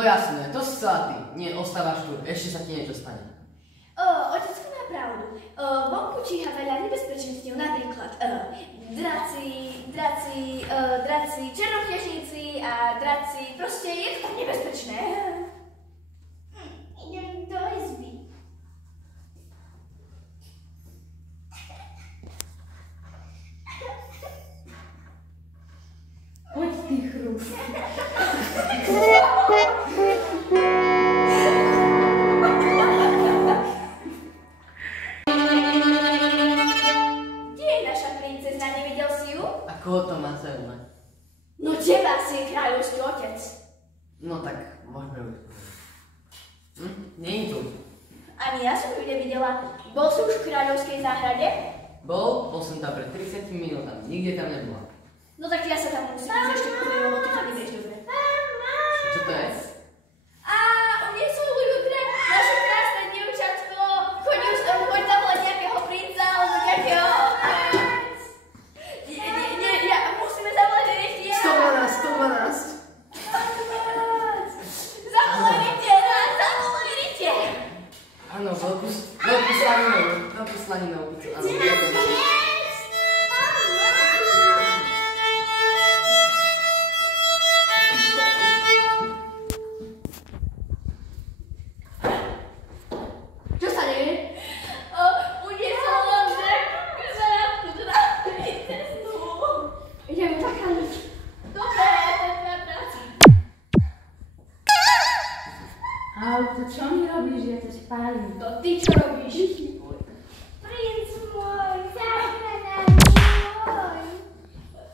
No jasné, to si chcela ty. Nie, ostávaš tu, ešte sa ti niečo stane. Otecko má pravdu. Vonku číha veľa nebezpečenstiev, napríklad draci, černoknežníci a draci. Proste je to tak nebezpečné. Idem do izby. Poď ty chrúst. Koho to má zaujímať? No teba si je kráľovský otec. No tak, môžeme už. Nie je tu. Ani ja som ju nevidela. Bol si už v kráľovskej záhrade? Bol som tam pred 30 minútami, nikde tam nebola. No tak ja sa tam musím ísť ešte pozrieť, lebo ty to nevieš dobre. Čo to je? A uniesol ju naše krásne dievčatko. Choď tam len nejakého princa, alebo nejakého... Musíme zavolať rieť. 112. Zavolajte. Áno, veľkú slaninou. Čo sa deje? Uniesol nám kamarátku na princestu. Ideme zachádzať. Dobre, to je tvoja práca. Auto, čo mi robíš? Ja to spálim. To ty čo robíš? Princ môj, záchranár môj.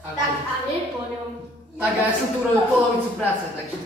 Tak a nie po ňom. Tak ja som tu robil polovicu práce, takže...